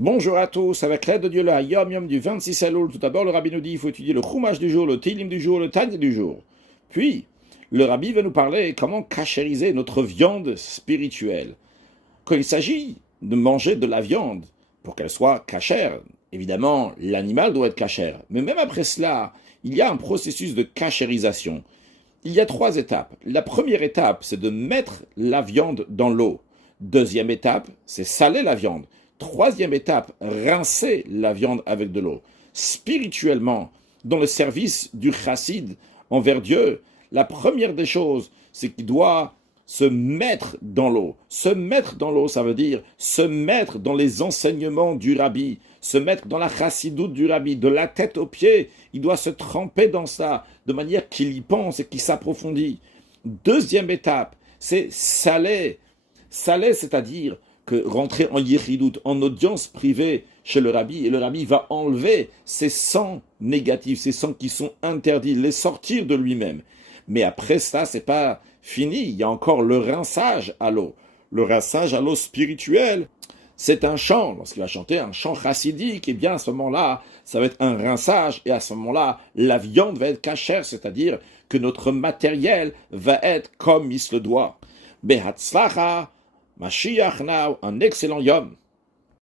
Bonjour à tous, avec l'aide de Dieu, le Yom Yom du 26 Elul. Tout d'abord, le Rabbi nous dit il faut étudier le Chumash du jour, le Tilim du jour, le Tanya du jour. Puis, le Rabbi va nous parler comment cachériser notre viande spirituelle. Quand il s'agit de manger de la viande, pour qu'elle soit cachère, évidemment, l'animal doit être cachère. Mais même après cela, il y a un processus de cachérisation. Il y a 3 étapes. La première étape, c'est de mettre la viande dans l'eau. Deuxième étape, c'est saler la viande. Troisième étape, rincer la viande avec de l'eau. Spirituellement, dans le service du chassid envers Dieu, la première des choses, c'est qu'il doit se mettre dans l'eau. Se mettre dans l'eau, ça veut dire se mettre dans les enseignements du rabbi, se mettre dans la chassidoute du rabbi, de la tête aux pieds. Il doit se tremper dans ça, de manière qu'il y pense et qu'il s'approfondit. Deuxième étape, c'est saler. Saler, c'est-à-dire que rentrer en yichidout, en audience privée chez le rabbi, et le rabbi va enlever ces sangs négatifs, ces sangs qui sont interdits, les sortir de lui-même. Mais après ça, c'est pas fini, il y a encore le rinçage à l'eau. Le rinçage à l'eau spirituel, c'est un chant. Lorsqu'il va chanter un chant chassidique, eh bien à ce moment-là, ça va être un rinçage, et à ce moment-là, la viande va être cachère, c'est-à-dire que notre matériel va être comme il se le doit. Behatzlacha, Mashiach now, un excellent yom.